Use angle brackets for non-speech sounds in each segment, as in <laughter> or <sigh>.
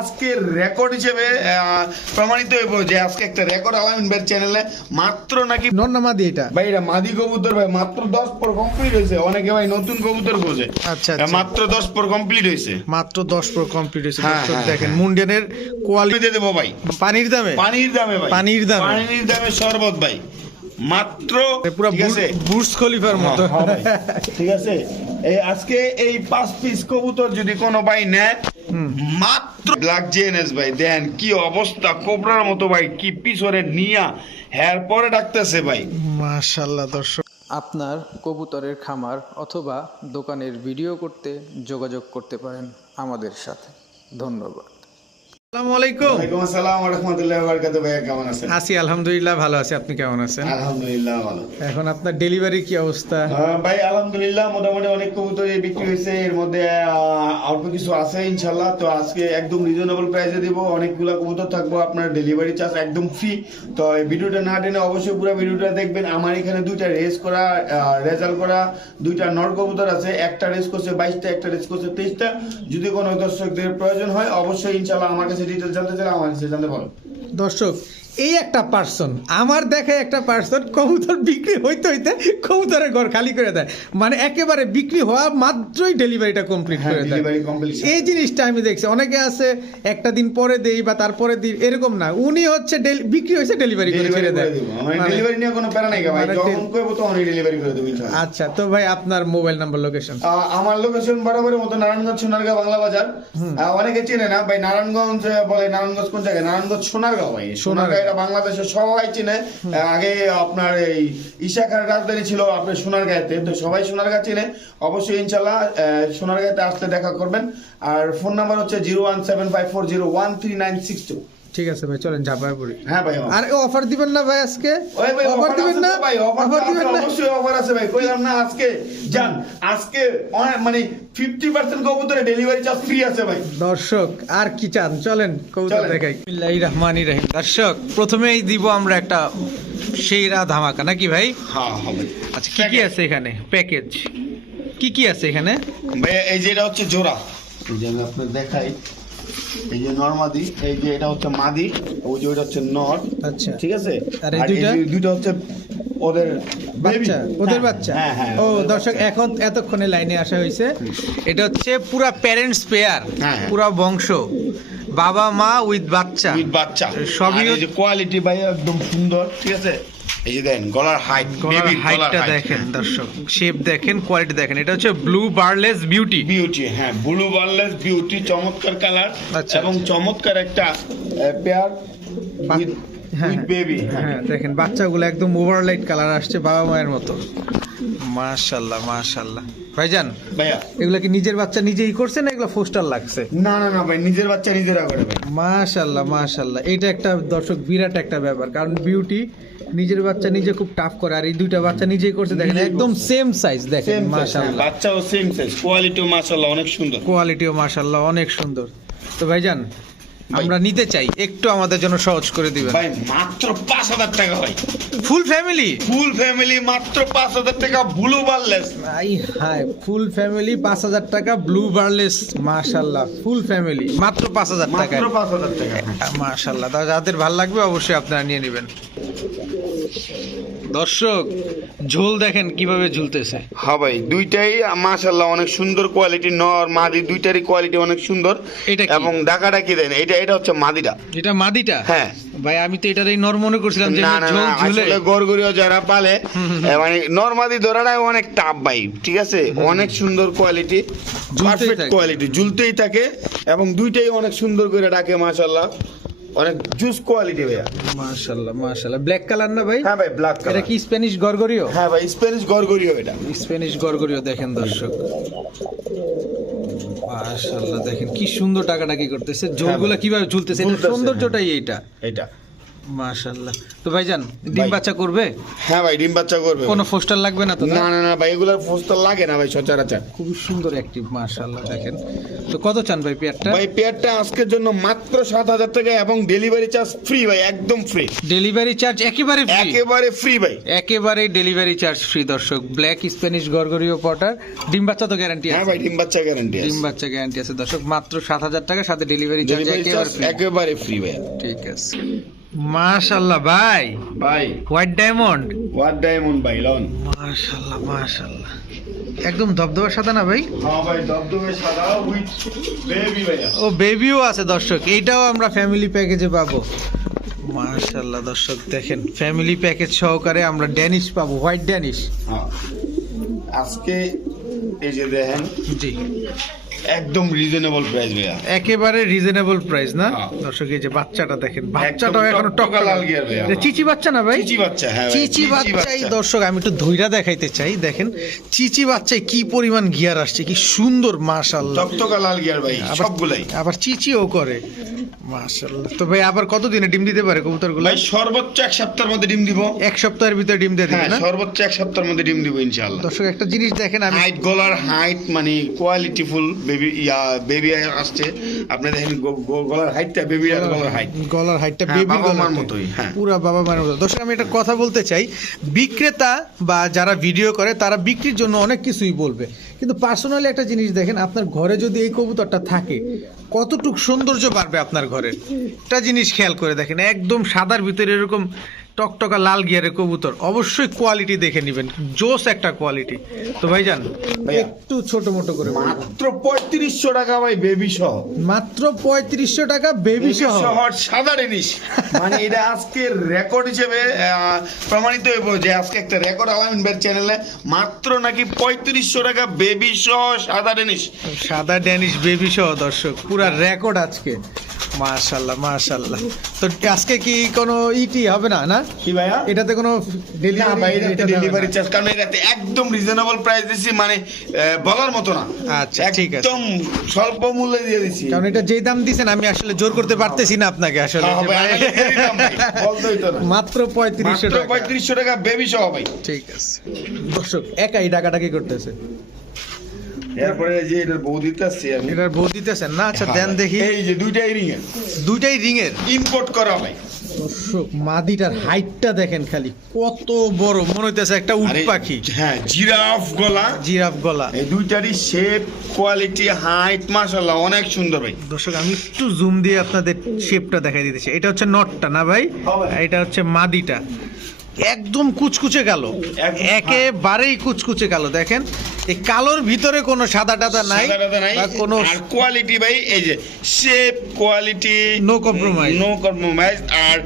আজকে রেকর্ড হিসেবে প্রমাণিত হইব যে আজকে একটা রেকর্ড আলামিন ভাইয়ের চ্যানেলে মাত্র নাকি নর না মাদি এটা। ভাই এটা মাদি কবুতর ভাই মাত্র দশ পর কমপ্লিট হয়েছে। অনেকে ভাই নতুন কবুতর বোঝে। আচ্ছা, আচ্ছা। মাত্র দশ পর কমপ্লিট হয়েছে। মাত্র দশ পর কমপ্লিট হয়েছে। হ্যাঁ, হ্যাঁ, দেখেন হ্যাঁ। মুন্ডিয়ানের কোয়ালিটি দিয়ে দেবো ভাই। পানির দামে? পানির দামে ভাই। পানির দামে। পানির দামে শরবত ভাই। মাত্র পুরো খলিফার মতো। হ্যাঁ, হ্যাঁ ভাই। ঠিক আছে। এই আজকে এই পাঁচ পিস কবুতর যদি কোনো ভাই নেয় মাত্র ব্ল্যাক জেএনএস ভাই। দেন কি অবস্থা কোবরার মতো ভাই কি পিছরে নিয়া হ্যার পরে ডাকতেছে ভাই। মাশাআল্লাহ দর্শক। আপনার কবুতরের খামার অথবা দোকানের ভিডিও করতে যোগাযোগ করতে পারেন আমাদের সাথে। ধন্যবাদ। আসসালামু আলাইকুম। ওয়ালাইকুম আসসালাম ওয়া রাহমাতুল্লাহি ওয়া বারাকাতুহু ভাই কেমন আছেন? আছি আলহামদুলিল্লাহ ভালো আছি। আপনি কেমন আছেন? আলহামদুলিল্লাহ ভালো। এখন আপনার ডেলিভারি কি অবস্থা? ভাই আলহামদুলিল্লাহ মোটামুটি অনেক কবুতর বিক্রি হয়েছে। এর মধ্যে অল্প কিছু আছে ইনশাল্লাহ তো আজকে একদম রিজনেবল প্রাইসে দিব। অনেকগুলো কবুতর থাকব। আপনার ডেলিভারি চার্জ একদম ফ্রি তো এই ভিডিওটা না টেনে অবশ্যই পুরো ভিডিওটা দেখবেন। আমার এখানে দুইটা রেস করা রেজাল্ট করা দুইটা নর কবুতর আছে। একটা রেস করছে বাইশটা একটা রেস করছে তেইশটা। যদি কোনো দর্শকদের প্রয়োজন হয় অবশ্যই ইনশাল্লাহ আমার কাছে ডিটেলস জানতে চাইলে আমার জানতে পারো। দর্শক এই একটা পার্সন আমার দেখে একটা পার্সন কবুতর বিক্রি হইতে হইতে কবুতরের ঘর খালি করে দেয়। মানে একেবারে বিক্রি হওয়া মাত্রই ডেলিভারিটা কমপ্লিট হ্যাঁ করে দেয়। এই জিনিসটা আমি দেখছি। অনেকে আছে একটা দিন পরে দেই বা তারপরে দিই এরকম না। উনি হচ্ছে বিক্রি হয়েছে ডেলিভারি করে ছেড়ে দেয়। মানে মানে- ডেলিভারি নিয়ে কোনো প্যারা নাই ভাই। মানে যখন ডেল- কইবো তখনই ডেলিভারি করে দেবো আচ্ছা তো ভাই আপনার মোবাইল নাম্বার লোকেশন আমার লোকেশন বরাবরের মতো নারায়ণগঞ্জ সোনারগাঁও বাংলা বাজার। অনেকে চেনে না ভাই নারায়ণগঞ্জ বলে নারায়ণগঞ্জ কোন জায়গায়? নারায়ণগঞ্জ সোনারগাঁও ভাই। সোনারগাঁও। বাংলাদেশের সবাই চিনে। আগে আপনার এই ইশাখার রাজধানী ছিল আপনার সোনারগাঁতে তো সবাই সোনারগাঁ চিনে। অবশ্যই ইনশাল্লাহ সোনারগাঁতে আসলে দেখা করবেন। আর ফোন নাম্বার হচ্ছে zero one seven five four zero one three nine six two. ঠিক আছে ভাই চলেন ঝাপায় পড়ি। হ্যাঁ ভাই। আর অফার দিবেন না ভাই আজকে? ওই ভাই অফার দিবেন না? ভাই অফার দিবেন না? অবশ্যই অফার আছে ভাই কইলাম না আজকে। জান আজকে মানে 50% কবুতরে ডেলিভারি চার্জ ফ্রি আছে ভাই। দর্শক আর কি চান? চলেন কবুতর দেখাই। বিসমিল্লাহির রহমানির রহিম। দর্শক প্রথমেই দিব আমরা একটা সেইরা ধামাকা নাকি ভাই? হ্যাঁ হবে। আচ্ছা কি কি আছে এখানে? প্যাকেজ কি কি আছে এখানে? ভাই এই যে এটা হচ্ছে জোড়া। এই যে আমি আপনার দেখাই। এই যে নরমাদি এই যে এটা হচ্ছে মাদি ওই যে ওইটা হচ্ছে নর আচ্ছা। ঠিক আছে? আর এই দুইটা? দুইটা হচ্ছে ওদের বাচ্চা ওদের হ্যাঁ, বাচ্চা? হ্যাঁ হ্যাঁ ও দর্শক এখন এতক্ষণে লাইনে আসা হয়েছে। এটা হচ্ছে পুরা প্যারেন্টস পেয়ার। পুরা বংশ। বাবা মা উইথ বাচ্চা। With বাচ্চা। সবই যে কোয়ালিটি ভাই একদম সুন্দর ঠিক আছে? এই যে দেন গলার হাইট গলার হাইটটা দেখেন দর্শক শেপ দেখেন কোয়ালিটি দেখেন। এটা হচ্ছে ব্লু বার্লেস বিউটি বিউটি হ্যাঁ ব্লু বার্লেস বিউটি চমৎকার কালার আচ্ছা, এবং আচ্ছা। চমৎকার একটা পেয়ার উইথ হ্যাঁ, বেবি হ্যাঁ। দেখেন বাচ্চাগুলো একদম ওভারলাইট কালার আসছে বাবা মায়ের মতো। মাশাল্লাহ মাশাল্লাহ ভাইজান ভাইয়া। এগুলো কি নিজের বাচ্চা নিজেই করছে না এগুলো পোস্টার লাগছে? না না না ভাই নিজের বাচ্চা নিজেরা করে ভাই মাশাল্লাহ মাশাল্লাহ এটা একটা দর্শক বিরাট একটা ব্যাপার কারণ বিউটি নিজের বাচ্চা নিজে খুব টাফ করে আর এই দুইটা বাচ্চা নিজেই করছে দেখেন একদম সেম সাইজ দেখেন সেম মাশাল্লাহ বাচ্চাও সেম সাইজ কোয়ালিটিও মাশাআল্লাহ অনেক সুন্দর। কোয়ালিটিও মাশাল্লাহ অনেক সুন্দর। তো ভাইজান আমরা নিতে চাই একটু আমাদের জন্য সহজ করে দিবেন। ভাই মাত্র পাঁচ হাজার টাকা ভাই। ফুল ফ্যামিলি ফুল ফ্যামিলি মাত্র পাঁচ হাজার টাকা ব্লু বার্লেস আই হাই ফুল ফ্যামিলি পাঁচ হাজার টাকা ব্লু বার্লেস মাশাল্লাহ ফুল ফ্যামিলি মাত্র পাঁচ হাজার টাকা মাত্র পাঁচ হাজার টাকা। মাশাল্লাহ তা যাদের ভালো লাগবে অবশ্যই আপনারা নিয়ে নেবেন। দর্শক ঝোল দেখেন কীভাবে ঝুলতেছে। হ্যাঁ ভাই দুইটাই মাশাআল্লাহ অনেক সুন্দর কোয়ালিটি নর মাদি দুইটারই কোয়ালিটি অনেক সুন্দর। এটা কি? এবং ডাকাটা কি দেন? এটা এটা হচ্ছে মাদিটা। এটা মাদিটা? হ্যাঁ। ভাই আমি তো এটারই নর মনে করছিলাম যে না না ঝোল না ঝুলে আসলে গরগরিও যারা পালে এ, মানে নরমাদি ধরাটাই অনেক টাপ ভাই ঠিক আছে? অনেক সুন্দর কোয়ালিটি পারফেক্ট থাকে। কোয়ালিটি ঝুলতেই থাকে এবং দুইটাই অনেক সুন্দর করে ডাকে মাশাআল্লাহ। অনেক জুস কোয়ালিটি ভাইয়া। মাশাল্লাহ মাশাল্লাহ ব্ল্যাক কালার না ভাই? হ্যাঁ ভাই ব্ল্যাক এটা কি স্প্যানিশ গরগরিও? হ্যাঁ ভাই স্প্যানিশ গরগরিও এটা। স্প্যানিশ গরগরিও দেখেন দর্শক। মাশাল্লাহ দেখেন কি সুন্দর টাকাটা কি করতেছে জোলগুলা কীভাবে ঝুলতেছে? এটা সৌন্দর্যটাই এইটা। এটা মাশাল্লাহ তো ভাইজান ডিম। বাচ্চা করবে? হ্যাঁ ভাই ডিম বাচ্চা করবে কোনো ফোস্টার লাগবে না তো না? না না ভাই এগুলোর পোস্টার লাগে না ভাই সচরাচর। খুবই সুন্দর অ্যাক্টিভ মাশাল্লাহ দেখেন। তো কত চান ভাই পেয়ারটা? ভাই পেয়ারটা আজকের জন্য মাত্র সাত হাজার টাকা এবং ডেলিভারি চার্জ ফ্রি ভাই একদম ফ্রি। ডেলিভারি চার্জ একেবারে ফ্রি? একেবারে ফ্রি ভাই। একেবারে ডেলিভারি চার্জ ফ্রি দর্শক। ব্ল্যাক স্প্যানিশ গরগরিও পটার। ডিম বাচ্চা তো গ্যারান্টি হ্যাঁ ভাই ডিম বাচ্চা গ্যারান্টি ডিম বাচ্চা গ্যারান্টি আছে। দর্শক মাত্র সাত হাজার টাকা সাথে ডেলিভারি চার্জ একেবারে চার্জ একেবারে ফ্রি ভাই। ঠিক আছে। মাশাল্লাহ ভাই। ভাই। হোয়াইট ডায়মন্ড হোয়াট ডায়মন্ড ভাই লন। মাশাল্লাহ মাশাল্লাহ একদম ধবধবা সাদা না ভাই? হ্যাঁ ভাই দবদবে সাদা উইথ বেবি ভাইয়া ও বেবিও আছে দর্শক। এইটাও আমরা ফ্যামিলি প্যাকেজে পাবো। মাশাল্লাহ দর্শক দেখেন ফ্যামিলি প্যাকেজ সহকারে আমরা ড্যানিশ পাবো হোয়াইট ড্যানিশ হ্যাঁ। আজকে এই যে দেখেন জি। একদম রিজনেবল প্রাইস ভাইয়া। একেবারে রিজনেবল প্রাইস না? হ্যাঁ। দর্শক এই যে বাচ্চাটা দেখেন বাচ্চাটাও এখনও টকা লাল গিয়ার ভাইয়া। চিচি বাচ্চা না ভাই? চিচি বাচ্চা হ্যাঁ চিচি বাচ্চাই দর্শক আমি একটু ধৈরা দেখাইতে চাই। দেখেন চিচি বাচ্চায় কি পরিমাণ গিয়ার আসছে কি সুন্দর মাশাল্লাহ টকটকা লাল গিয়ার ভাই আবার- সবগুলাই। আবার চিচিও করে মাশাল্লাহ তো ভাই আবার কতদিনে ডিম দিতে পারে কবুতরগুলো? ভাই সর্বোচ্চ এক সপ্তাহের মধ্যে ডিম দিব। এক সপ্তাহের ভিতরে ডিম দিয়ে দিবে হ্যাঁ না? সর্বোচ্চ এক সপ্তাহের মধ্যে ডিম দিব ইনশাআল্লাহ। দর্শক একটা জিনিস দেখেন আমি হাইট গলার হাইট মানে কোয়ালিটি ফুল বেবি ইয়া বেবি আসছে। আপনি দেখেন গলার হাইটটা বেবি আর গলার হাইট গলার হাইটটা হ্যাঁ, বেবি গলার মতোই, হ্যাঁ। পুরা বাবা মার মতো। দর্শক আমি একটা কথা বলতে চাই। বিক্রেতা বা যারা ভিডিও করে তারা বিক্রির জন্য অনেক কিছুই বলবে। কিন্তু পার্সোনালি একটা জিনিস দেখেন আপনার ঘরে যদি এই কবুতরটা থাকে কতটুক সৌন্দর্য বাড়বে আপনার ঘরে? একটা জিনিস খেয়াল করে দেখেন একদম সাদার ভিতরে এরকম টকটকা লাল গিয়ারের কবুতর অবশ্যই কোয়ালিটি দেখে নেবেন। জোস একটা কোয়ালিটি তো ভাইজান ভাইয়া। একটু ছোট মোটো করে মাত্র পঁয়ত্রিশশো টাকা ভাই বেবি সহ। মাত্র পঁয়ত্রিশশো টাকা বেবি সহ। সাদা জিনিস মানে এটা আজকে রেকর্ড হিসেবে প্রমাণিত হইব যে আজকে একটা রেকর্ড আলামিন বের চ্যানেলে মাত্র নাকি পঁয়ত্রিশশো টাকা বেবি সহ সাদা জিনিস সাদা ড্যানিশ বেবি সহ দর্শক। পুরা রেকর্ড আজকে। মাশাল্লাহ মাশাল্লাহ তো আজকে কি কোনো ইটি হবে না না? কি ভাইয়া? এটাতে কোনো ডেলিভারি চার্জ কারণ এটাতে একদম রিজনেবল প্রাইস দিছি মানে বলার মতো না। আচ্ছা, ঠিক আছে। একদম স্বল্প মূল্যে দিয়ে দিছি। কারণ এটা যেই দাম দিছেন আমি আসলে জোর করতে পারতেছি না আপনাকে আসলে হ্যাঁ। মাত্র পঁয়ত্রিশশো টাকা। পঁয়ত্রিশশো টাকা বেবি সহ ভাই। ঠিক আছে। দর্শক একাই ডাকাডাকি করতেছে। এরপরে যে এটার বউ দিতে আমি। এটার বউ দিতেছেন না আচ্ছা দেন দেখি। এই যে দুইটাই রিং এর। দুইটাই রিং এর? ইম্পোর্ট করা ভাই দর্শক মাদিটার হাইটটা দেখেন খালি। কত বড় মনে হইতেছে একটা উট পাখি। হ্যাঁ জিরাফ গলা। জিরাফ গলা। এই দুইটারই শেপ কোয়ালিটি হাইট মাশাআল্লাহ অনেক সুন্দর ভাই। দর্শক আমি একটু জুম দিয়ে আপনাদের শেপটা দেখাই দিতেছি। এটা হচ্ছে নটটা না ভাই? এটা হচ্ছে মাদিটা। একদম কুচকুচে কালো। একেবারেই কুচকুচে কালো দেখেন। এই কালোর ভিতরে কোনো সাদা টাদা নাই কোনো কোয়ালিটি ভাই এই যে shape quality No compromise. No compromise আর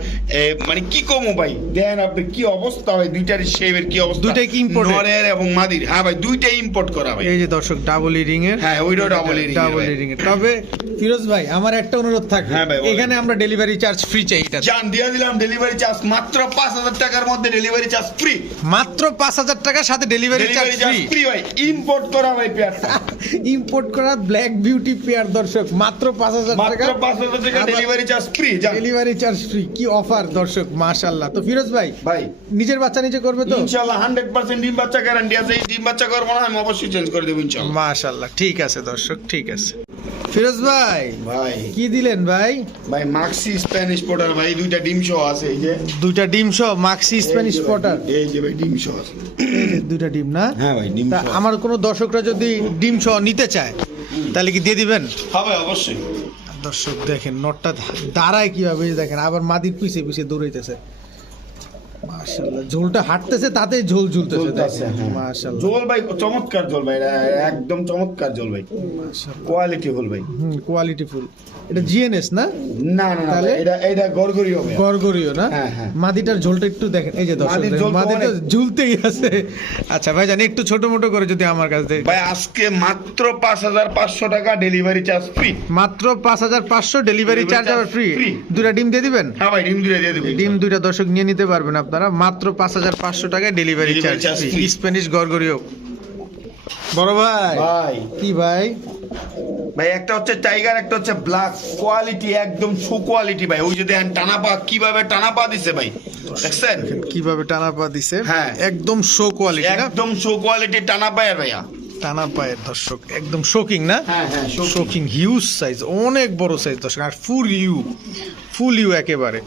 মানে কি কমো ভাই? দেখেন আপনি কি অবস্থা ভাই দুইটার শেপের কি অবস্থা? দুইটাই কি imported? নরের এবং মাদির। হ্যাঁ ভাই দুইটাই ইম্পোর্ট করা ভাই। এই যে দর্শক ডাবল রিং এর। হ্যাঁ, double earring এর ডাবল। রিং এর তবে ফিরোজ ভাই আমার একটা অনুরোধ থাকবে। হ্যাঁ ভাই। এখানে আমরা ডেলিভারি চার্জ ফ্রি চাই এটা জান দিয়ে দিলাম ডেলিভারি চার্জ মাত্র পাঁচ হাজার টাকার মধ্যে ডেলিভারি চার্জ ফ্রি মাত্র পাঁচ হাজার টাকার সাথে ডেলিভারি চার্জ ফ্রি ভাই। ইম্পোর্ট করা ভাই পেয়ারটা ইম্পোর্ট <laughs> করা ব্ল্যাক বিউটি পেয়ার দর্শক মাত্র পাঁচ হাজার মাত্র টাকা। পাঁচ হাজার টাকা delivery charge free delivery charge free কি অফার দর্শক মাশাল্লাহ তো ফিরোজ ভাই ভাই। নিজের বাচ্চা নিজে করবে তো? ইনশাআল্লাহ হান্ড্রেড পার্সেন্ট ডিম বাচ্চা গ্যারান্টি আছে। এই ডিম বাচ্চা করব না আমি অবশ্যই চেঞ্জ করে দেবো ইনশাআল্লাহ। মাশাল্লাহ ঠিক আছে দর্শক ঠিক আছে। ফিরোজ ভাই ভাই। কি দিলেন ভাই? ভাই মাক্সি স্প্যানিশ পোটার ভাই দুইটা ডিম সহ আছে এই যে। দুইটা ডিম সহ মাক্সি স্প্যানিশ পটার এই যে ভাই ডিম সহ আছে। দুইটা ডিম না? হ্যাঁ ভাই ডিম আমার কোনো দর্শকরা যদি ডিম সহ নিতে চায় তাহলে কি দিয়ে দিবেন? হবে অবশ্যই। দর্শক দেখেন নটটা দাঁড়ায় কীভাবে দেখেন আবার মাদির পিছে পিছে দৌড়াইতেছে। ঝোলটা হাঁটতেছে তাতে ঝোল ঝুলতেছে হ্যাঁ। জল ভাই চমৎকার জল ভাই একদম চমৎকার জল ভাই। কোয়ালিটি ফুল ভাই। হুম কোয়ালিটি ফুল। এটা জিএনএস না? না না তাহলে? এটা এটা গড়গড়িও না? হ্যাঁ, হ্যাঁ। মাদিটার ঝোলটা একটু দেখেন। এই যে দর্শক মাদির দেখেন, ঝোল তো মাদি তো অনেক। ঝুলতেই আছে। আচ্ছা ভাই জানি একটু ছোট মোটো করে যদি আমার কাছে ভাই আজকে মাত্র পাঁচ হাজার পাঁচশো টাকা ডেলিভারি চার্জ ফ্রি। মাত্র পাঁচ হাজার পাঁচশো ডেলিভারি চার্জ আবার ফ্রি। দুটা ডিম দিয়ে দিবেন? হ্যাঁ ভাই ডিম দুটো দিয়ে দেবো ডিম দুইটা দর্শক নিয়ে নিতে পারবেন আপনারা মাত্র পাঁচ হাজার পাঁচশো টাকায় ডেলিভারি চার্জ। স্প্যানিশ গড়গড়িও। বড় ভাই। ভাই। কি ভাই? ভাই একটা হচ্ছে টাইগার একটা হচ্ছে ব্ল্যাক কোয়ালিটি একদম সু কোয়ালিটি ভাই। ওই যে দেখেন টানা পা কীভাবে টানা পা দিছে ভাই? দেখছেন? কীভাবে টানা পা দিছে? হ্যাঁ। একদম শো কোয়ালিটি একদম সু কোয়ালিটি টানা পায়ের ভাইয়া। টানা পায়ের দর্শক একদম শোকিং না? হ্যাঁ হ্যাঁ। শোকিং হিউজ সাইজ অনেক বড় সাইজ দর্শক আর ফুল ইউ ফুল ইউ একেবারে।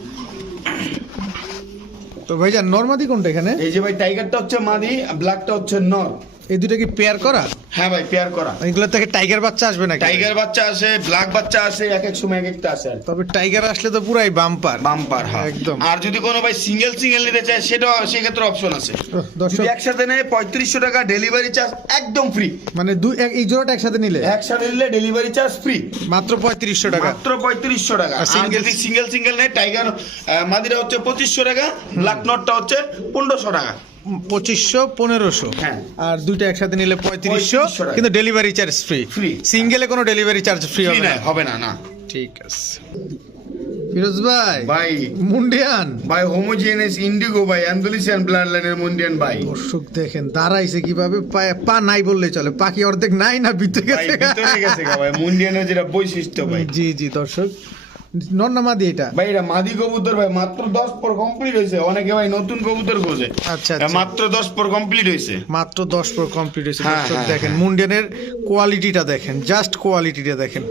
তো ভাইজান নর্মাদি কোনটা এখানে? এই যে ভাই টাইগারটা হচ্ছে মাদি ব্ল্যাকটা হচ্ছে নর। এই দুটো কি পেয়ার করা? হ্যাঁ ভাই পেয়ার করা। এগুলো থেকে টাইগার বাচ্চা আসবে নাকি? টাইগার বাচ্চা আসে ব্ল্যাক বাচ্চা আসে এক এক সময় এক একটা আসে তবে টাইগার আসলে তো পুরাই বাম্পার বাম্পার হ্যাঁ। একদম। আর যদি কোনো ভাই সিঙ্গেল সিঙ্গেল নিতে চায় সেটাও সেক্ষেত্রে অপশন আছে। যদি একসাথে নেয় পঁয়ত্রিশশো টাকা ডেলিভারি চার্জ একদম ফ্রি মানে দুই এক- এই জোড়াটা একসাথে নিলে? একসাথে নিলে ডেলিভারি চার্জ ফ্রি মাত্র পঁয়ত্রিশশো টাকা। মাত্র পঁয়ত্রিশশো টাকা। আর যদি সিঙ্গেল সিঙ্গেল নেয় টাইগার মাদিরা হচ্ছে পঁচিশশো টাকা ব্ল্যাক নটটা হচ্ছে পনেরোশো টাকা। পঁচিশশো পনেরোশো। হ্যাঁ। আর দুইটা একসাথে নিলে পঁয়ত্রিশশো কিন্তু ডেলিভারি চার্জ ফ্রি। সিঙ্গেলে কোনো ডেলিভারি চার্জ ফ্রি হবে না। হবে না না। ঠিক আছে। ফিরোজ ভাই ভাই। মুন্ডিয়ান। ভাই হোমোজিনিয়াস ইন্ডিগো ভাই অ্যান্ডোলিসিয়ান ব্লাড লাইনের মুন্ডিয়ান ভাই। দর্শক দেখেন দাঁড়াইছে কীভাবে পা নাই বললে চলে। পাখি অর্ধেক নাই না ভিতরে গেছে? ভিতরে গেছে ভাই মুন্ডিয়ানের যেটা বৈশিষ্ট্য ভাই। জি জি দর্শক। নন্নামাদি এটা? ভাই এটা মাদি কবুতর ভাই মাত্র দশ পর কমপ্লিট হয়েছে। অনেকে ভাই নতুন কবুতর খোঁজে। আচ্ছা আচ্ছা। মাত্র দশ পর কমপ্লিট হয়েছে। মাত্র দশ পর কমপ্লিট হয়েছে। হ্যাঁ, হ্যাঁ, দেখেন মুন্ডেনের মুন্ডিয়ানের কোয়ালিটিটা দেখেন জাস্ট কোয়ালিটিটা দেখেন।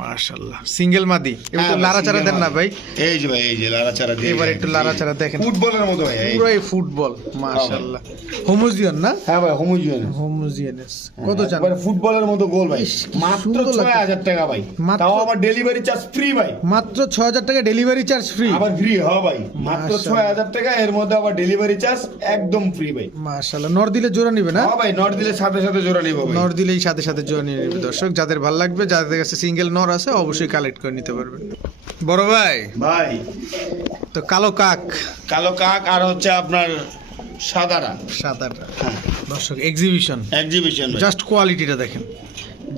মাশাআল্লাহ। সিঙ্গেল মাদি? এবার হ্যাঁ তো ভাই, লাড়াচাড়া দেন না ভাই? এই যে ভাই এই যে লাড়াচাড়া দিয়ে এবার একটু লাড়াচাড়া দেখেন। ফুটবলের মতো ভাই এই। ফুটবল মাশাআল্লাহ। হোমোজিয়ান না? হ্যাঁ ভাই হোমোজিনিয়াস হোমোজিয়ানেস কত চান? একবারে ফুটবলের মতো গোল ভাই। মাত্র সুন্দর ছয় লাগছে। হাজার টাকা ভাই। তাও আবার ডেলিভারি চার্জ ফ্রি ভাই। মাত্র ছ হাজার টাকা ডেলিভারি চার্জ ফ্রি আবার ফ্রি হ্যাঁ ভাই। মাত্র। ছয় হাজার টাকা এর মধ্যে আবার ডেলিভারি চার্জ একদম ফ্রি ভাই। মাশাআল্লাহ। নর দিলে জোড়া নিবে না? হ্যাঁ ভাই নট দিলে সাথে সাথে জোড়া নিবো ভাই। নর দিলেই সাথে সাথে জোড়া নিয়ে নেবে। দর্শক যাদের ভালো লাগবে যাদের কাছে সিঙ্গেল নর আছে অবশ্যই কালেক্ট করে নিতে পারবেন বড় ভাই। ভাই। তো কালো কাক। কালো কাক আর হচ্ছে আপনার সাদারা। সাদারা। হ্যাঁ। দর্শক এক্সিবিশন এক্সিবিশন জাস্ট কোয়ালিটিটা দেখেন।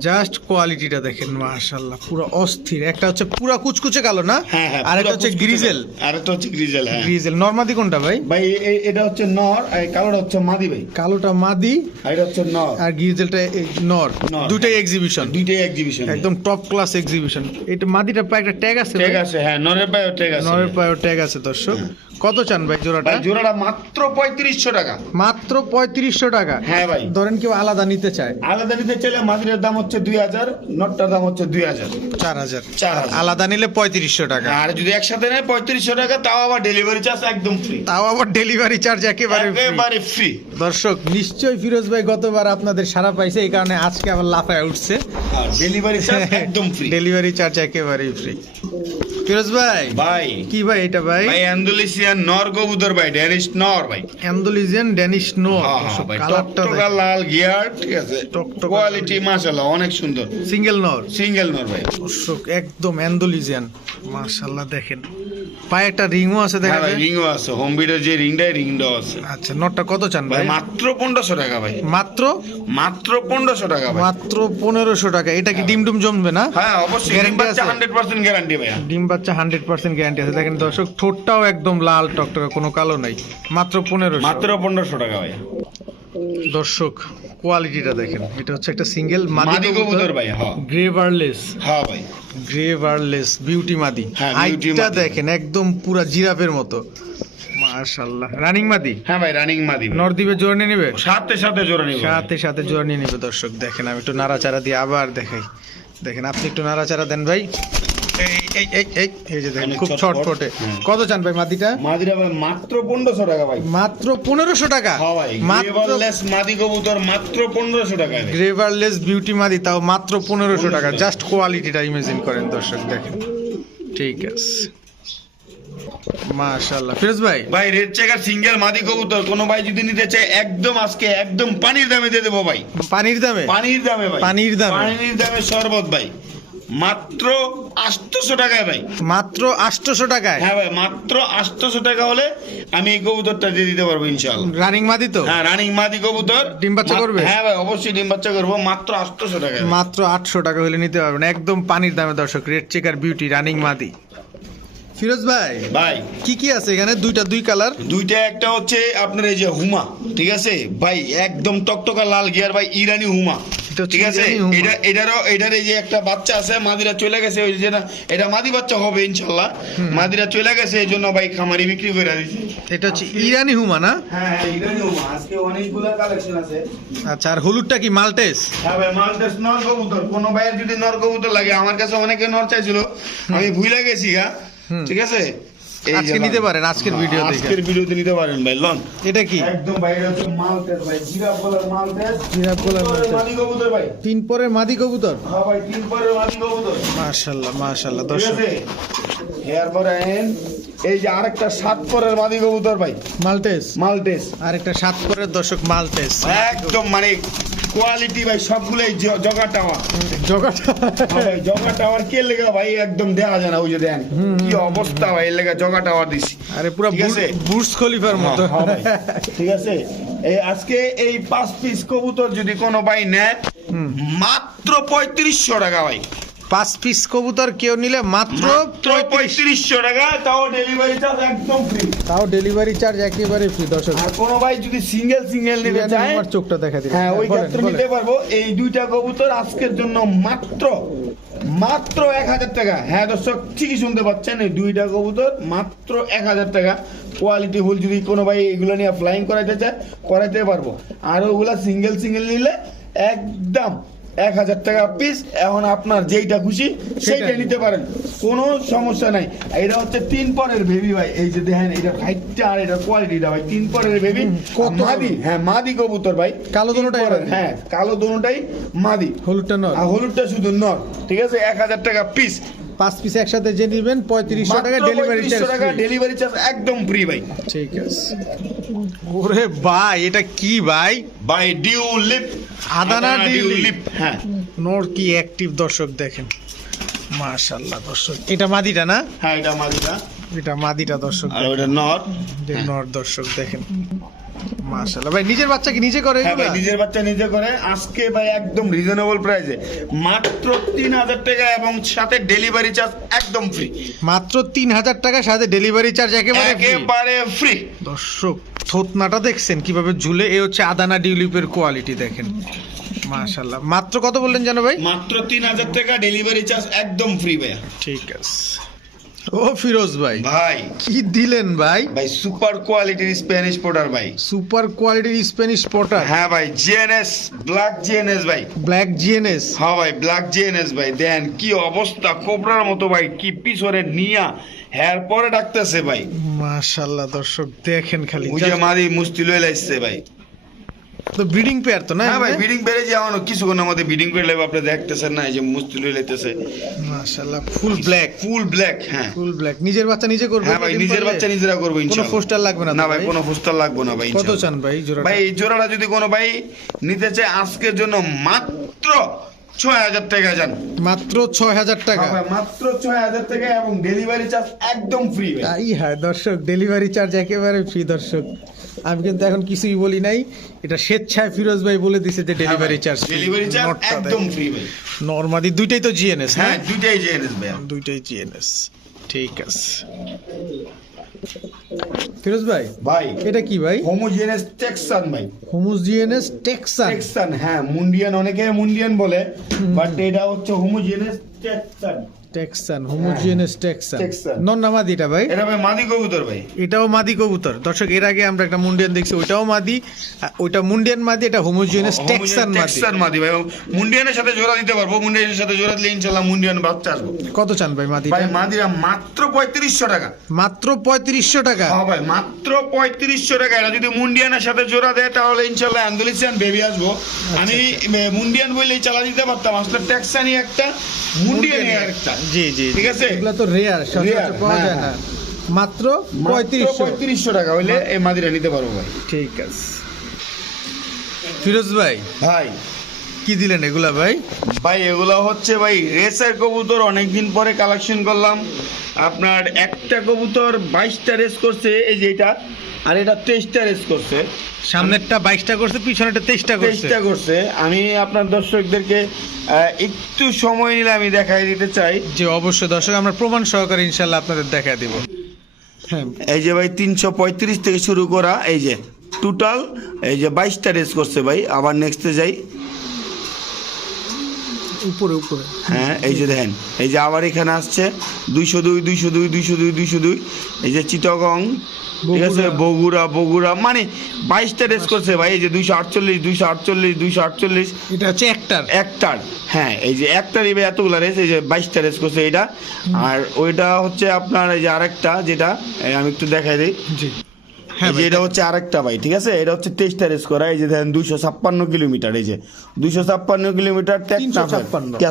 জাস্ট কোয়ালিটিটা দেখেন মাশাআল্লাহ পুরো অস্থির। একটা হচ্ছে পুরো কুচকুচে কালো না? হ্যাঁ হ্যাঁ আর একটা হচ্ছে গ্রিজেল আর একটা হচ্ছে গ্রিজেল হ্যাঁ। গ্রিজেল নরমাদি কোনটা ভাই? ভাই এটা হচ্ছে নর আর কালোটা হচ্ছে মাদি ভাই। কালোটা মাদি আর এটা হচ্ছে নর। আর গ্রিজেলটা নর। হ্যাঁ। এক্সিবিশন দুইটাই এক্সিবিশন একদম টপ ক্লাস এক্সিবিশন এটা মাদিটা পায়ে একটা ট্যাগ আছে ভাই? আছে হ্যাঁ নরের পায়ে ট্যাগ আছে। নরের পায়ে ট্যাগ আছে দর্শক। কত চান ভাই জোড়াটা? জোড়াটা মাত্র পঁয়ত্রিশশো টাকা। মাত্র পঁয়ত্রিশশো টাকা। হ্যাঁ ভাই। ধরেন কেউ আলাদা নিতে চায়। আলাদা নিতে চাইলে মাদিরের দাম হচ্ছে দুই হাজার নটটার দাম হচ্ছে দুই হাজার। চার হাজার। চার আলাদা নিলে পঁয়ত্রিশশো টাকা। আর যদি একসাথে নেয় পঁয়ত্রিশশো টাকা তাও আবার ডেলিভারি চার্জ একদম ফ্রি তাও আবার ডেলিভারি চার্জ একেবারে একেবারে ফ্রি দর্শক নিশ্চয়ই ফিরোজ ভাই গতবার আপনাদের সারা পাইছে এই কারণে আজকে আবার লাফায় উঠছে। ডেলিভারি চার্জ <laughs> একদম ফ্রি ডেলিভারি চার্জ একেবারেই ফ্রি ফিরোজ ভাই ভাই। কি ভাই এটা ভাই? ভাই অ্যান্ডোলিসিয়ান নর কবুতর ভাই ড্যানিশ নর ভাই। অ্যান্ডোলিজিয়ান ড্যানিশ নো হ্যাঁ, হ্যাঁ, টকটকা লাল গিয়ার ঠিক আছে? কোয়ালিটি মাশাআল্লাহ অনেক সুন্দর। সিঙ্গেল নর। সিঙ্গেল নর ভাই। দর্শক একদম অ্যান্ডোলিজিয়ান। মাশাআল্লাহ দেখেন। পায়ে একটা রিংও আছে দেখা হ্যাঁ যায়? রিংও আছে। হোম বিডের যে রিংটাই রিংটাও আছে। আচ্ছা নটটা কত চান ভাই মাত্র পনেরোশো টাকা ভাই। মাত্র? মাত্র পনেরোশো টাকা ভাই। মাত্র পনেরোশো টাকা। এটা কি ডিম ডুম জমবে না? হ্যাঁ অবশ্যই। Guarantee আছে? হান্ড্রেড পার্সেন্ট গ্যারান্টি ভাই ডিম বাচ্চা হান্ড্রেড পার্সেন্ট গ্যারান্টি আছে। দেখেন দর্শক ঠোঁটটাও একদম লাল টকটকা কোনো কালো নাই মাত্র পনেরোশো। মাত্র পনেরোশো টাকা ভাই দর্শক কোয়ালিটিটা দেখেন। এটা হচ্ছে একটা সিঙ্গেল মাদি কবুতর ভাই হ্যাঁ। গ্রে বার্লেস হ্যাঁ ভাই। গ্রে বার্লেস বিউটি মাদি। হ্যাঁ, হাইটটা দেখেন একদম পুরা জিরাফের মতো। মাশাআল্লাহ। রানিং মাদি? হ্যাঁ ভাই রানিং মাদি ভাই। নরদ্বীপে জোর নিয়ে নেবে? সাথে সাথে জোড়া নিব। সাথে সাথে জোর নিয়ে নেবে দর্শক দেখেন আমি একটু নাড়াচাড়া দিয়ে আবার দেখাই। দেখেন আপনি একটু নাড়াচাড়া দেন ভাই। এই এই এই এই যে দেখেন খুব ছটফটে কত চান ভাই মাদিটা? মাদিরা ভাই মাত্র পনেরোশো টাকা ভাই। মাত্র পনেরোশো টাকা? হ্যাঁ ভাই গ্রেভারলেস মাদি কবুতর মাত্র পনেরোশো টাকা গ্রেভারলেস বিউটি মাদি তাও মাত্র পনেরোশো টাকা। জাস্ট কোয়ালিটিটা ইমেজিন করেন দর্শক দেখেন। ঠিক আছে। মাশাল্লাহ ফিরোজ ভাই? ভাই রেড চেকার সিঙ্গেল মাদি কবুতর কোনো ভাই যদি নিতে চায় একদম আজকে একদম পানির দামে দিয়ে দেবো ভাই। পানির দামে? পানির দামে ভাই। পানির দামে? পানির দামে শরবত ভাই। মাত্র আটশোশো টাকায় ভাই। মাত্র আটশোশো টাকায়? হ্যাঁ ভাই মাত্র আটশোশো টাকা হলে আমি এই কবুতরটা দিয়ে দিতে পারব ইনশাল্লাহ রানিং মাদি তো? হ্যাঁ রানিং মাদি কবুতর। ডিম বাচ্চা করবে? হ্যাঁ ভাই অবশ্যই ডিম বাচ্চা করব মাত্র আটশোশো টাকা। মাত্র আটশো টাকা হলে নিতে পারবেন। একদম পানির দামে দর্শক রেড চেকার বিউটি রানিং মাদি। ফিরোজ ভাই ভাই। কি কি আছে এখানে? দুইটা দুই কালার? দুইটা একটা হচ্ছে আপনার এই যে হুমা ঠিক আছে? ভাই একদম টকটকা লাল গিয়ার ভাই ইরানি হুমা। ঠিক আছে? এটা এটারও এটার এই যে একটা বাচ্চা আছে মাদিরা চলে গেছে ওই যে না এটা মাদি বাচ্চা হবে ইনশাল্লাহ। মাদিরা চলে গেছে এই জন্য ভাই খামারি বিক্রি করে দিছি এটা হচ্ছে ইরানি হুমা না? হ্যাঁ হ্যাঁ ইরানি হুমা। আজকে অনেকগুলা কালেকশন আছে। আচ্ছা আর হলুদটা কি মালটেস? হ্যাঁ ভাই মালটেস নর কবুতর। কোনো ভাইয়ের যদি নর কবুতর লাগে আমার কাছে অনেকে নর চাইছিল। আমি ভুলে গেছি গা। হুম। ঠিক আছে? আজকে। নিতে পারেন, আজকের ভিডিও দেখে। আজকের ভিডিওতে নিতে পারেন ভাই লন। এটা কি? একদম ভাই এটা হচ্ছে মালটেস ভাই জিরাফ জিরাফ। মাদি কবুতর ভাই। তিন পরের মাদি কবুতর? হ্যাঁ ভাই তিন পরের মাদি কবুতর। মাশাল্লাহ ঠিক দর্শক। এরপরে আইন এই যে আরেকটা সাত পরের মাদি কবুতর ভাই। মালটেস মালটেস আর একটা সাত পরের দর্শক একদম মানে কোয়ালিটি ভাই সবগুলোই জগা টাওয়ার জগা হ্যাঁ জগা টাওয়ার কে লেগা ভাই একদম দেখা যায় না ওই যে দেন। কি অবস্থা ভাই লেগা জগা টাওয়ার দিছি। আরে পুরো বুর্জ খলিফার মতো। হ্যাঁ, ঠিক আছে? এই আজকে এই পাঁচ পিস কবুতর যদি কোনো ভাই নেয় মাত্র পঁয়ত্রিশশো টাকা ভাই। পাঁচ পিস কবুতর কেউ নিলে মাত্র পঁয়ত্রিশশো টাকা তাও ডেলিভারি চার্জ একদম ফ্রি তাও ডেলিভারি চার্জ একেবারে ফ্রি দর্শক। আর কোনো ভাই যদি সিঙ্গেল সিঙ্গেল নিতে চায় হুমার চোখটা দেখা দিন হ্যাঁ ওই ক্ষেত্রে নিতে পারব। এই দুইটা কবুতর আজকের জন্য মাত্র মাত্র এক হাজার টাকা। হ্যাঁ দর্শক ঠিকই শুনতে পাচ্ছেন এই দুইটা কবুতর মাত্র এক হাজার টাকা। কোয়ালিটি ফুল যদি কোনো ভাই এগুলো নিয়ে ফ্লাইং করাইতে চায় করাইতে পারব। আর ওগুলা সিঙ্গেল সিঙ্গেল নিলে একদম এক হাজার টাকা পিস এখন আপনার যেইটা খুশি সেইটা নিতে পারেন। কোনো সমস্যা নাই। এটা হচ্ছে তিন পরের বেবি ভাই। এই যে দেখেন এটা হাইটটা আর এটা কোয়ালিটিটা ভাই। তিন পরের বেবি কত মাদি হ্যাঁ মাদি কবুতর ভাই। কালো দোনোটাই হ্যাঁ কালো দোনোটাই মাদি। হলুদটা নর। আর হলুদটা শুধু নর ঠিক আছে? এক হাজার টাকা পিস পাঁচ পিস একসাথে যে নিবেন পঁয়ত্রিশশো টাকা ডেলিভারি চার্জ টাকা ডেলিভারি চার্জ একদম ফ্রি ভাই। ঠিক আছে। ওরে ভাই এটা কি ভাই? বাই ডিউ লিপ আদানা ডিউ লিপ। হ্যাঁ। নোর কি অ্যাক্টিভ দর্শক দেখেন। মাশাল্লাহ দর্শক। এটা মাদিটা না? হ্যাঁ এটা মাদিটা। এটা মাদিটা দর্শক আর ওটা নর। যে নর দর্শক দেখেন। মাশাল্লাহ ভাই নিজের বাচ্চা কি নিজে করে হ্যাঁ ভাই নিজের বাচ্চা নিজে করে। আজকে ভাই একদম রিজনেবল প্রাইসে মাত্র তিন হাজার টাকা এবং সাথে ডেলিভারি চার্জ একদম ফ্রি মাত্র তিন হাজার টাকা সাথে ডেলিভারি চার্জ একেবারে একেবারে ফ্রি দর্শক থোতনাটা দেখছেন কীভাবে ঝুলে? এ হচ্ছে আদানা ডিউলিপের কোয়ালিটি দেখেন। মাশাল্লাহ মাত্র কত বললেন জানো ভাই? মাত্র তিন হাজার টাকা ডেলিভারি চার্জ একদম ফ্রি ভাইয়া। ঠিক আছে। ও ফিরোজ ভাই। ভাই। কি দিলেন ভাই? ভাই সুপার কোয়ালিটির স্প্যানিশ পোটার ভাই। সুপার কোয়ালিটির স্প্যানিশ পটার হ্যাঁ ভাই জিএনএস ব্ল্যাক জিএনএস ভাই। ব্ল্যাক জিএনএস হ্যাঁ ভাই ব্ল্যাক জিএনএস ভাই। দেন কি অবস্থা কোবরার মতো ভাই কি পিছরে নিয়া হেয়ার পরে ডাকতেছে ভাই। মাশাল্লাহ দর্শক দেখেন খালি। ওই যে মাদি মুস্তি লয়ে লাইছে ভাই। তো ব্রিডিং পেয়ার তো না হ্যাঁ ভাই ব্রিডিং পেয়ারে যে আমার কিছুক্ষণের মধ্যে ব্রিডিং পেয়ার লেবে আপনি দেখতেছেন না এই যে মুস্তুলি লয়ে লাইতেছে মাশাল্লাহ ফুল ব্ল্যাক ফুল ব্ল্যাক হ্যাঁ। ফুল ব্ল্যাক নিজের বাচ্চা নিজে করবে হ্যাঁ ভাই নিজের বাচ্চা নিজেরা করব কোনো ইনশাআল্লাহ। পোস্টার লাগবে না না ভাই কোনো ফুস্টার লাগবে না ভাই কত চান ভাই জোড়া ভাই এই জোড়াটা যদি কোনো ভাই নিতে চায় আজকের জন্য মাত্র ছয় হাজার টাকা যান। মাত্র ছয় হাজার টাকা। হ্যাঁ মাত্র ছয় হাজার টাকা এবং ডেলিভারি চার্জ একদম ফ্রি তাই হ্যাঁ দর্শক ডেলিভারি চার্জ একেবারে ফ্রি দর্শক। আমি কিন্তু এখন কিছুই বলি নাই। এটা স্বেচ্ছায় ফিরোজ ভাই বলে দিছে যে ডেলিভারি চার্জ ডেলিভারি চার্জ একদম ফ্রি ভাই। নর্মাদি দুইটাই তো জিএনএস হ্যাঁ হ্যাঁ দুইটাই জেনেস ভাই। দুইটাই জিএনএস ঠিক আছে। ফিরোজ ভাই ভাই এটা কি ভাই? হোমোজেনাস টেক্সান ভাই। হোমোস জিএনএস টেক্সান টেক্সান হ্যাঁ মুন্ডিয়ান অনেকে মুন্ডিয়ান বলে বাট এটা হচ্ছে homogenous taxon taxon homogeneous taxon. Non না মাদি এটা ভাই? এটা ভাই মাদি কবুতর ভাই। এটাও মাদি কবুতর। দর্শক এর আগে আমরা একটা মুন্ডিয়ান দেখছি ওইটাও মাদি। ওইটা মুন্ডিয়ান মাদি এটা হোমোজিনিয়াস টেক্সান মাদি। টেক্সান মাদি ভাই। মুন্ডিয়ানের সাথে জোড়া দিতে পারব মুন্ডিয়ানের সাথে জোড়া দিলে ইনশাল্লাহ মুন্ডিয়ান বাচ্চা আসব। কত চান ভাই মাদি ভাই মাদিরা মাত্র পঁয়ত্রিশশো টাকা। মাত্র পঁয়ত্রিশশো টাকা? হ্যাঁ ভাই মাত্র পঁয়ত্রিশশো টাকা। এটা যদি মুন্ডিয়ানের সাথে জোড়া দেয় তাহলে ইনশাল্লাহ আন্দোলিসিয়ান বেবি আসব। আমি এ, মুন্ডিয়ান বললেই চালা দিতে পারতাম। আসলে ট্যাক্সানি একটা মুন্ডিয়ানি একটা জি জি ঠিক আছে? এগুলো তো রেয়ার সচরাচর পাওয়া হ্যাঁ, যায় না। হ্যাঁ। মাত্র পঁয়ত্রিশশো পঁয়ত্রিশশো। পঁয়ত্রিশশো টাকা হইলে এই মাদিরা নিতে পারব ভাই। ঠিক আছে। ফিরোজ ভাই। ভাই। কি দিলেন এগুলা ভাই? ভাই এগুলো হচ্ছে ভাই রেসের কবুতর অনেকদিন পরে কালেকশন করলাম। আপনার একটা কবুতর বাইশটা রেস করছে এই যে এটা আর এটা তেইশটা রেস করছে। সামনেরটা বাইশটা করছে পিছনেরটা তেইশটা করছে। তেইশটা করছে। আমি আপনার দর্শকদেরকে একটু সময় নিলে আমি দেখাই দিতে চাই। যে অবশ্যই দর্শক আমরা প্রমাণ সহকারে ইনশাল্লাহ আপনাদের দেখা দিব। হ্যাঁ। এই যে ভাই তিনশো পঁয়ত্রিশ থেকে শুরু করা এই যে টোটাল এই যে বাইশটা রেস করছে ভাই। আবার নেক্সটে যাই। উপরে উপরে। হ্যাঁ এই যে দেখেন এই যে আবার এখানে আসছে দুইশো দুই দুইশো দুই দুইশো দুই দুইশো দুই। এই যে চিটগং ঠিক আছে? বগুড়া বগুড়া মানে বাইশটা রেস করছে ভাই এই যে দুইশো আটচল্লিশ দুইশো আটচল্লিশ দুইশো আটচল্লিশ। এটা হচ্ছে একটার। একটার হ্যাঁ এই যে একটার এবার এতগুলো রেস এই যে বাইশটা রেস করছে এটা আর ওইটা হচ্ছে আপনার এই যে আরেকটা যেটা আমি একটু দেখাই দিই। জি। যে ভাই, এটা হচ্ছে আরেকটা ভাই ঠিক আছে? এটা হচ্ছে তেইশটা রেস করা এই যে দেখেন দুইশো ছাপ্পান্ন কিলোমিটার এই যে। দুইশো ছাপ্পান্ন কিলোমিটার টেকনাফ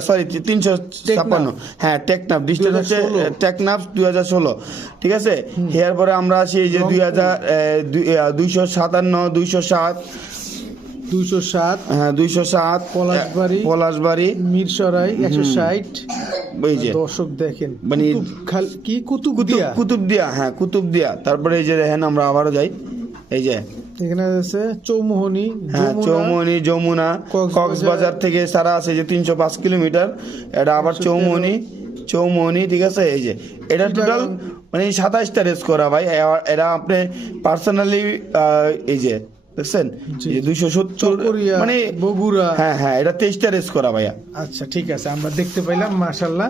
সরি তিনশো ছাপ্পান্ন। হ্যাঁ টেকনাফ ডিস্টেন্স হচ্ছে 2016 টেকনাফ দুই হাজার ষোলো। ঠিক আছে? এরপরে আমরা আসি এই যে দুই হাজার দুইশো সাতান্ন দুইশো সাত দুইশো সাত হ্যাঁ দুইশো সাত পলাশবাড়ি। পলাশবাড়ি। মিরসরাই একশো ষাট। এই যে। দর্শক দেখেন মানে কি কুতুব কুতুব দিয়া কুতুব দিয়া হ্যাঁ কুতুব দিয়া তারপরে এই যে দেখেন আমরা আবারও যাই। এই যে। এখানে আছে চৌমোহনী হ্যাঁ যমুনা, চৌমনি যমুনা কক্সবাজার। থেকে সারা আছে যে তিনশো পাঁচ কিলোমিটার। এটা আবার চৌমনি চৌমনি ঠিক আছে? এই যে। এটা টোটাল মানে সাতাইশটা রেস করা ভাই। এ- এটা আপনি পার্সোনালি এই যে দেখছেন। দুইশো সত্তর মানে বগুড়া। হ্যাঁ হ্যাঁ এটা তেইশটা রেস করা ভাইয়া। আচ্ছা ঠিক আছে আমরা দেখতে পাইলাম মাশাল্লাহ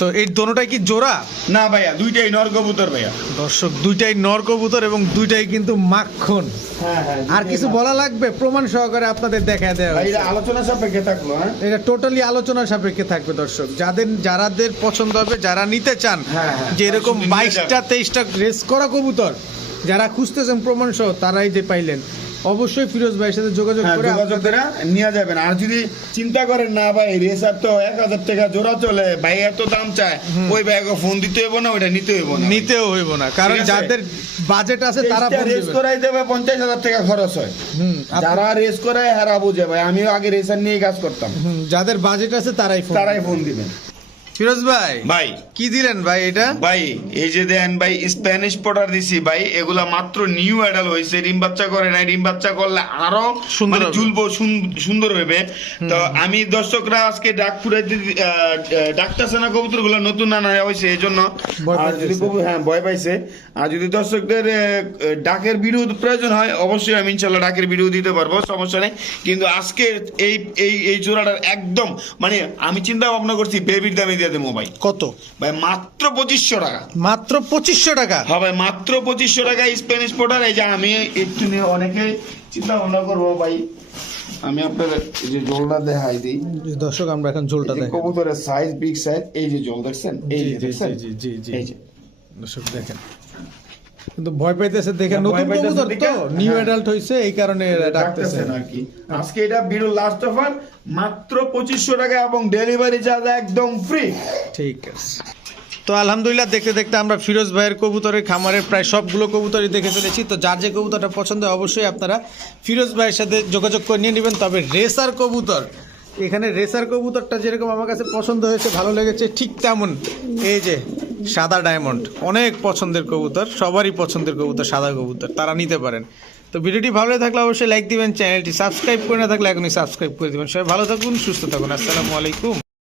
তো এই দোনোটাই কি জোড়া? না ভাইয়া দুইটাই নর কবুতর ভাইয়া। দর্শক দুইটাই নর কবুতর এবং দুইটাই কিন্তু মাখন। হ্যাঁ হ্যাঁ আর কিছু বলা লাগবে? প্রমাণ সহকারে আপনাদের দেখা দেওয়া এটা আলোচনা সাপেক্ষে থাকল হ্যাঁ? এটা টোটালি আলোচনা সাপেক্ষে থাকবে দর্শক। যাদের যারাদের পছন্দ হবে যারা নিতে চান হ্যাঁ, হ্যাঁ। যে এরকম বাইশটা তেইশটা রেস করা কবুতর যারা খুঁজতেছেন প্রমাণ সহ তারাই যে পাইলেন। অবশ্যই ফিরোজ ভাইয়ের সাথে যোগাযোগ হ্যাঁ করে যোগাযোগ করে নিয়ে যাবেন। আর যদি চিন্তা করেন না ভাই রেসার তো এক হাজার টাকা জোড়া চলে ভাই এত দাম চায় ওই ব্যাগে ফোন দিতে হইব না ওইটা নিতে হইব না নিতেও হইব না কারণ যাদের বাজেট আছে তারা রেস। করাই দেবে পঞ্চাশ হাজার টাকা খরচ হয়। যারা রেস করায় হারা বুঝে ভাই। আমিও আগে রেসার নিয়ে কাজ করতাম। যাদের বাজেট আছে তারাই তারাই ফোন দিবেন ফিরোজ ভাই ভাই। কি দিলেন ভাই এটা? ভাই এই যে দেন ভাই স্প্যানিশ পটার দিছি ভাই এগুলা মাত্র নিউ অ্যাডাল হয়েছে ডিম বাচ্চা করে নাই ডিম বাচ্চা করলে আরও সুন্দর মানে ঝুলবো সুন্দর হবে তো আমি দর্শকরা আজকে ডাক কবুতরগুলো নতুন হয়েছে এই জন্য আর যদি হ্যাঁ ভয় পাইছে। আর যদি দর্শকদের ডাকের ভিডিও প্রয়োজন হয় অবশ্যই আমি ইনশাল্লাহ ডাকের ভিডিও দিতে পারব সমস্যা নেই। কিন্তু আজকে এই এই এই জোড়াটার একদম মানে আমি চিন্তা ভাবনা করছি বেবির দামে দিয়ে দেবো ভাই। কত? ভাই মাত্র পঁচিশশো টাকা। মাত্র পঁচিশশো টাকা? ভাই মাত্র পঁচিশশো টাকা স্প্যানিশ পোর্টার এই যে আমি একটু নিয়ে অনেকে চিন্তা ভাবনা করব ভাই। আমি আপনাদের এই যে জলটা দেখাই দিই। দর্শক আমরা এখন জলটা এই কবুতরের সাইজ বিগ সাইজ এই যে জল দেখছেন? এই যে জি, দেখছেন? জি, জি, জি। দর্শক দেখেন। কিন্তু ভয় পাইতেছে দেখে নতুন কবুতর তো নিউ হ্যাঁ। অ্যাডাল্ট হইছে এই কারণে ডাকতেছে আর কি। আজকে এটা বিরল লাস্ট অফার মাত্র পঁচিশশো টাকা এবং ডেলিভারি চার্জ একদম ফ্রি ঠিক আছে। তো আলহামদুলিল্লাহ দেখতে দেখতে আমরা ফিরোজ ভাইয়ের কবুতরের খামারের প্রায় সবগুলো কবুতরই দেখে ফেলেছি। তো যার যে কবুতরটা পছন্দ অবশ্যই আপনারা ফিরোজ ভাইয়ের সাথে যোগাযোগ করে নিয়ে নেবেন। তবে রেসার কবুতর এখানে রেসার কবুতরটা যেরকম আমার কাছে পছন্দ হয়েছে, ভালো লেগেছে, ঠিক তেমন। এই যে, সাদা ডায়মন্ড অনেক পছন্দের কবুতর, সবারই পছন্দের কবুতর, সাদা কবুতর, তারা নিতে পারেন। তো ভিডিওটি ভালো থাকলে অবশ্যই লাইক দিবেন, চ্যানেলটি সাবস্ক্রাইব করে না থাকলে এখনই সাবস্ক্রাইব করে দেবেন। সবাই ভালো থাকুন, সুস্থ থাকুন, আসসালামু আলাইকুম।